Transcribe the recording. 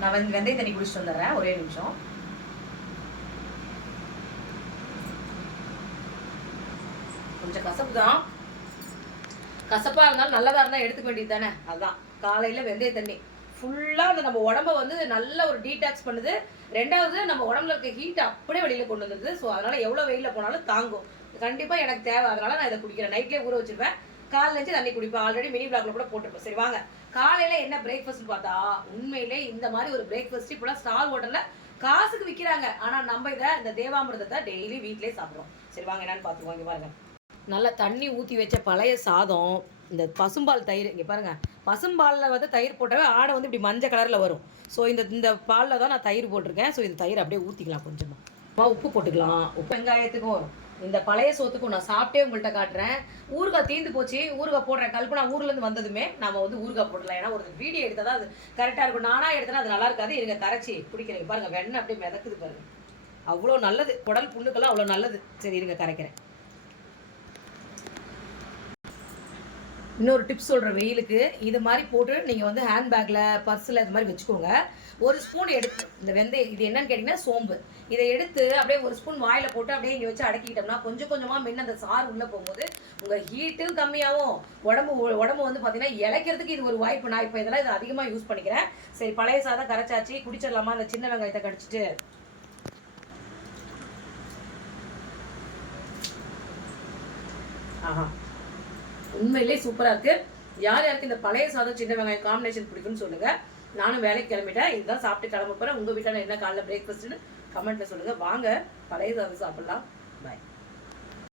நான் வெந்தய தண்ணி குடிச்சிட்டு வந்துடுறேன், ஒரே நிமிஷம். கொஞ்சம் கசப்பு தான், கசப்பா இருந்தாலும் நல்லதா இருந்தால் எடுத்துக்க வேண்டியது தானே. அதுதான் காலையில் வெந்தய தண்ணி ஃபுல்லாக அந்த நம்ம உடம்ப வந்து நல்ல ஒரு டீடாக்ஸ் பண்ணுது. ரெண்டாவது நம்ம உடம்புல இருக்க ஹீட் அப்படியே வெளியில் கொண்டு வந்துடுது. ஸோ அதனால் எவ்வளோ வெயிலில் போனாலும் தாங்கும். கண்டிப்பாக எனக்கு தேவை, அதனால் நான் இதை குடிக்கிறேன். நைட்லேயே ஊற வச்சுருப்பேன், காலையிலேருந்து தண்ணி குடிப்பேன். ஆல்ரெடி மினி பிளாக்ல கூட போட்டுருப்பேன். சரி வாங்க, காலையில் என்ன பிரேக்ஃபாஸ்ட்னு பார்த்தா, உண்மையிலே இந்த மாதிரி ஒரு பிரேக்ஃபாஸ்ட் இப்போலாம் ஸ்டார் ஹோட்டலில் காசுக்கு விற்கிறாங்க. ஆனால் நம்ம இதை இந்த தேவாமிர்தத்தை டெய்லி வீட்டிலே சாப்பிட்றோம். சரி வாங்க என்னன்னு பார்த்துருவோம். இங்கே பாருங்க, நல்லா தண்ணி ஊற்றி வச்ச பழைய சாதம், இந்த பசும்பால் தயிர். இங்கே பாருங்கள், பசும்பாலில் வந்து தயிர் போட்டாவே ஆடை வந்து இப்படி மஞ்சள் கலரில் வரும். ஸோ இந்த பாலில் தான் நான் தயிர் போட்டிருக்கேன். ஸோ இந்த தயிர் அப்படியே ஊற்றிக்கலாம், கொஞ்சமாக உப்பு போட்டுக்கலாம். உப்பு வெங்காயத்துக்கும் இந்த பழைய சோத்துக்கும் நான் சாப்பிட்டே உங்கள்கிட்ட காட்டுறேன். ஊறுகாய் தீர்ந்து போச்சு, ஊறுகாய் போடுறேன். கல்பனா ஊர்லேருந்து வந்ததுமே நம்ம வந்து ஊறுகாய் போடலாம். ஏன்னா ஒரு வீடியோ எடுத்தால் தான் அது கரெக்டாக இருக்கும். நானாக எடுத்தேன்னா அது நல்லா இருக்காது. இருங்க கரைச்சி குடிக்கிறீங்க பாருங்கள், வெண்ணெய் அப்படியே மிதக்குது பாருங்கள். அவ்வளோ நல்லது, குடல் புண்ணுக்கெல்லாம் அவ்வளோ நல்லது. சரி இருங்க கரைக்கிறேன். இன்னொரு டிப்ஸ் சொல்கிறேன், வெயிலுக்கு இது மாதிரி போட்டு நீங்கள் வந்து ஹேண்ட்பேக்கில், பர்ஸில் இது மாதிரி வச்சுக்கோங்க. ஒரு ஸ்பூன் எடுத்து இந்த வெந்தயம், இது என்னன்னு கேட்டிங்கன்னா சோம்பு, இதை எடுத்து அப்படியே ஒரு ஸ்பூன் வாயில் போட்டு அப்படியே இங்கே வச்சு அடக்கிக்கிட்டோம்னா கொஞ்சம் கொஞ்சமாக மின்ன அந்த சாறு உள்ளே போகும்போது உங்கள் ஹீட்டும் கம்மியாகும். உடம்பு வந்து பார்த்தீங்கன்னா இழைக்கிறதுக்கு இது ஒரு வாய்ப்பு. நான் இப்போ இதெல்லாம் இது அதிகமாக யூஸ் பண்ணிக்கிறேன். சரி பழைய சாதம் கரைச்சாச்சு, குடிச்சிடலாமா? அந்த சின்ன வெங்காயத்தை கடிச்சிட்டு. ஆஹா, உண்மையிலே சூப்பராக இருக்குது. யார் யாருக்கு இந்த பழைய சாதம் சின்ன வெங்காயம் காம்பினேஷன் பிடிக்குன்னு சொல்லுங்கள். நானும் வேலைக்கு கிளம்பிட்டேன், இதுதான் சாப்பிட்டு கிளம்ப போகிறேன். உங்கள் வீட்டில் என்ன காலைல பிரேக்ஃபாஸ்ட்டுன்னு கமெண்ட்டில் சொல்லுங்கள். வாங்க பழைய சாதம் சாப்பிட்லாம்.